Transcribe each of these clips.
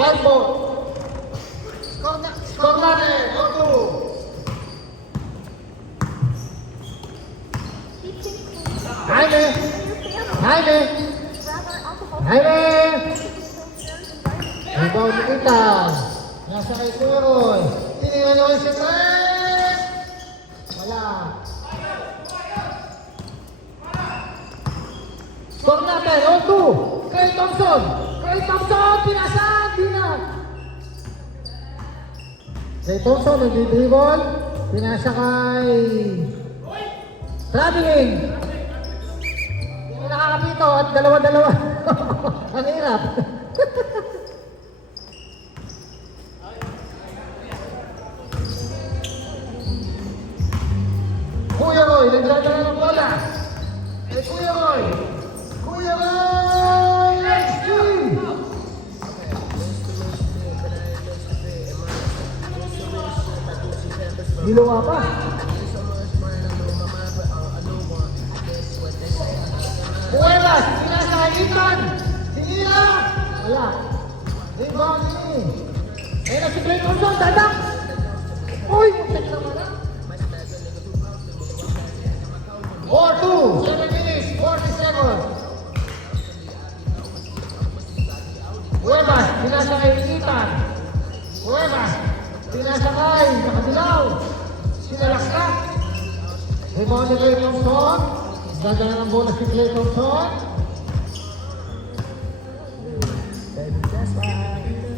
One more. Score natin. 1-2. Jaime. Rebound ni Kita. Nasa kay Kuya Roy. Iniwan naman si Tres. Wala. Score natin. 1-2. Kay Thompson. Pinasan. Di na. Kay Thompson. Nag-dribble. Pinasa kay Traveling. Hindi nakakapito at dalawa-dalawa. Ang hirap. Kuya Roy, nagdadala ng bola. Kuya Roy! Let's go! Gilawa pa. Buenas! Pinasa kay Ethan! Sinira! Wala. Rebound ni. Ayun na si Clay Thompson, dadak! Uy! Muntik naman na. 4-2, 7 minutes, 40 seconds. Buenas! Pinasa kay Ethan. Buenas! Pinasa kay Nakadilaw. Sinalaksak. Rebound ni Clay Thompson. Dadala ng bola si Clay Thompson.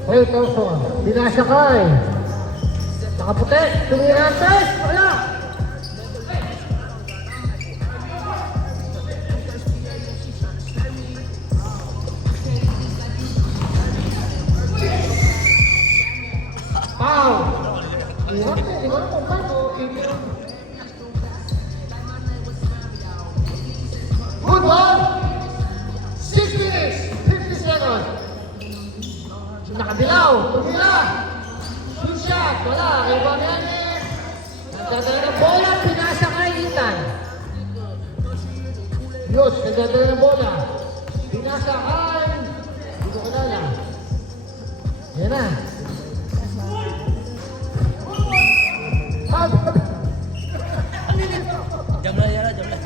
Clay Thompson. Pinasa kay nakaputi. Tumira ang test. Wala. Foul. Di ba kung paano? Good one. 6 minutes, 50 seconds. Nakadilaw, tumira. Shoot shot, wala. Rebound yan eh. Nagdadala ng bola, pinasa kay Ethan. Yus, nagdadala ng bola. Pinasa kay... Hindi ko kalala. Yan na. Jam lah ya, jam lah.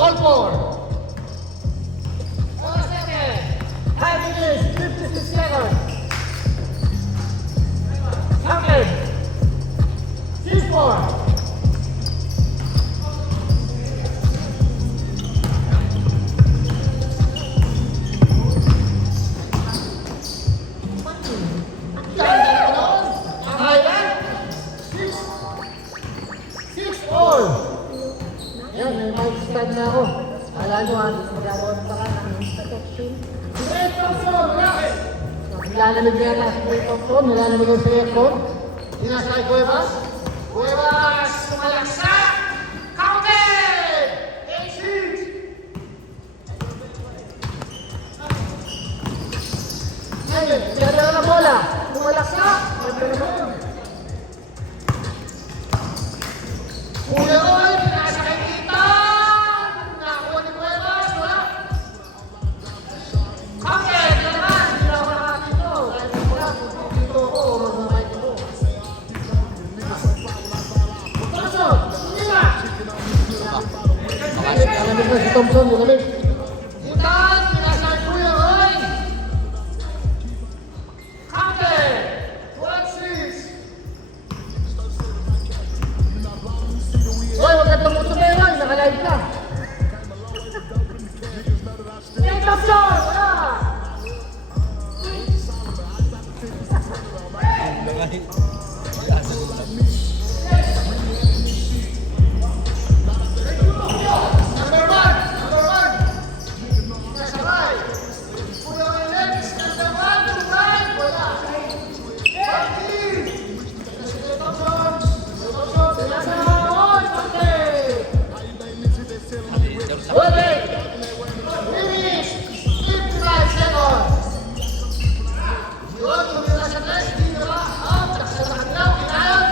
All four. 4 seconds. 5 minutes, 56 seconds. Second. 6-4. Yan, may mic-stand na ako. Alalo ha, magagawa ng baka ng protection. Great Thompson, wala! Nilalamig na yata si Great Thompson, nilalamig ang sa aircon. Dinasa kay Cuevas. Cuevas, sumalaksak! Counted! 8-6! Ngayon, pinadala na bola. Sumalaksak! Magdala naman. Kuya Roy, pinasa kay Ethan! Nakakuha ni Cuevas, wala! Counted! Yan naman! Hindi ako nakakito. Dahil wala, kung dito ako, mag-mic ako. Thompson, hindi na! Alamig na si Thompson, alamig. Ethan, pinasa kay Kuya Roy! Counted! 12-6! Hoy, huwag ka tumutuloy, Roy. Naka-live ka. Straight up shot! Wala! Number one! Nasa right! Pulang yung legs! Number one! To right! Wala! Straight up shot! Nasa on! Okay! Okay! Finish! 55 seconds! Yun, tumira sa tres, di ba? Out, sa kanilang kinayan.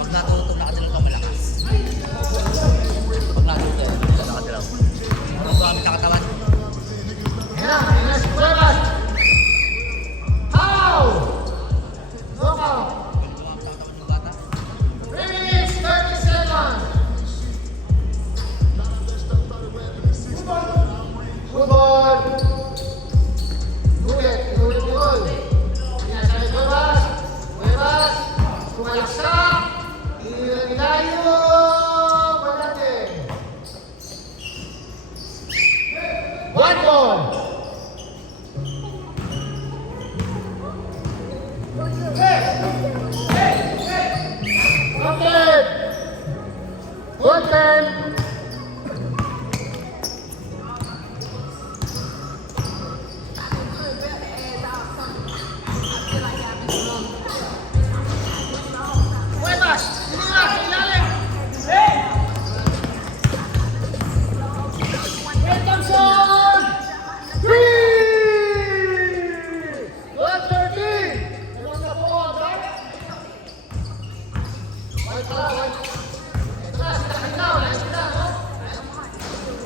Pag natutong nakadilaw ka malakas. Pag natutong nakadilaw. Ang gamit sa katawan. Yan na si Cuevas. How? Knockout. Ang katawan ng bata. 3 minutes, 30 seconds. Good ball. Ulit. Yan sa Cuevas. Cuevas. Sumalaksak. Ilayo. Balate. One ball. Complete. One time. Cuevas, sinira sa ilalim. Great Thompson! 3! 113! Ilang na po ang guard? White pala, white. Ito na, sila kanilaw. Ayos sila, no?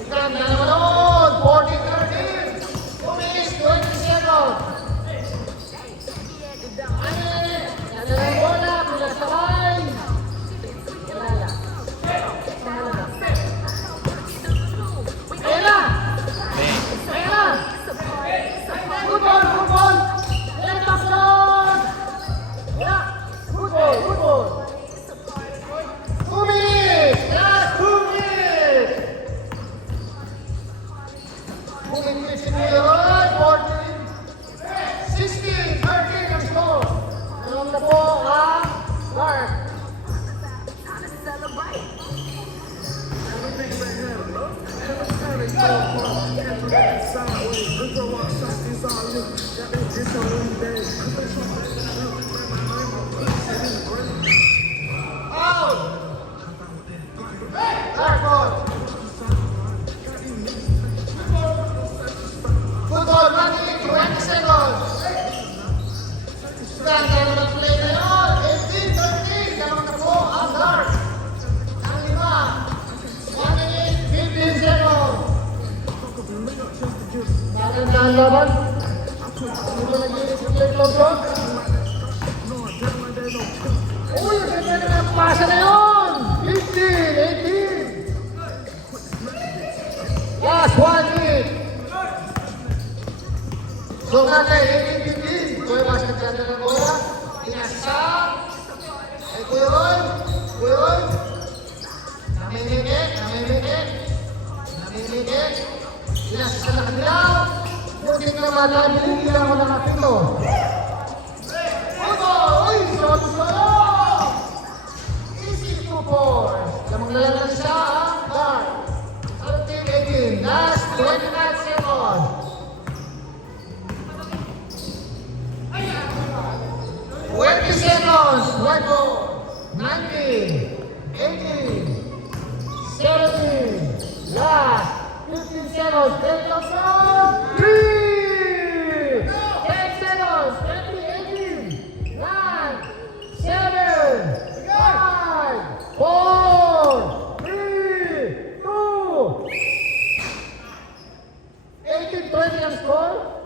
Ikan na naman noon. 40-13. 2 minutes, 20 seconds. Ano na yung bola? Pinasakay. Wala lang. Ayan na! Ayan na! Good ball, good ball! Great Thompson! Wala! Good ball, good ball! 2 minutes! Last 2 minutes! 2 minutes in yun! 14! 16! 13 ang score! Alam na po ang guard! Out! Guard ball! Good ball, 1 minute, 20 seconds! Ganda naman play na yun! 18-13! Dalawang na po ang guard! Ang lima! 1 minute, 15 seconds! Maganda ang laban. Ano ba nag-iisip si Great Thompson? Uy, ganda na ang pasa na yun! 15, 18! Last 1 minute! So nga tayo, 18-15. Cuevas nagkanda ng bola. Pinasa. Ay, Kuyon. Kuyon. Namimigit. Pinasa sa nakadilaw. Buti naman na binigyan ko ng apito. Uno! Uy! Solo! Easy 2-4. Lamang na lang siya, ha? Guard. 13-18. Last 25 seconds. 20 seconds. One more. 19, 18, 17. Last 15 seconds. Great Thompson. 3. 10 seconds. 20, 18, 9, 7, 5, 4, 3, 2. 18-20 ang score.